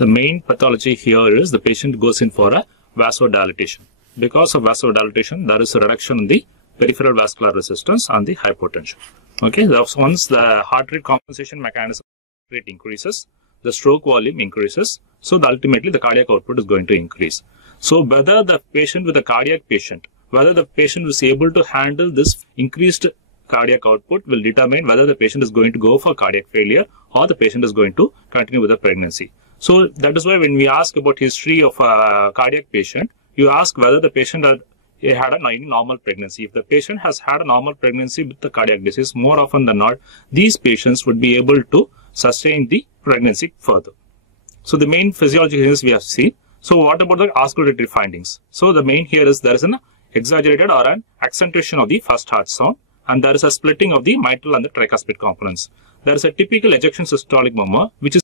The main pathology here is the patient goes in for a vasodilatation. Because of vasodilatation, there is a reduction in the peripheral vascular resistance and the hypotension. Okay, once the heart rate compensation mechanism rate increases, the stroke volume increases, so ultimately the cardiac output is going to increase. So whether the patient with a cardiac patient, whether the patient is able to handle this increased cardiac output will determine whether the patient is going to go for cardiac failure or the patient is going to continue with the pregnancy. So that is why when we ask about history of a cardiac patient, you ask whether the patient had a normal pregnancy. If the patient has had a normal pregnancy with the cardiac disease, more often than not, these patients would be able to sustain the pregnancy further. So the main physiology is we have seen. So what about the auscultatory findings? So the main here is there is an exaggerated or an accentuation of the first heart sound, and there is a splitting of the mitral and the tricuspid components. There is a typical ejection systolic murmur which is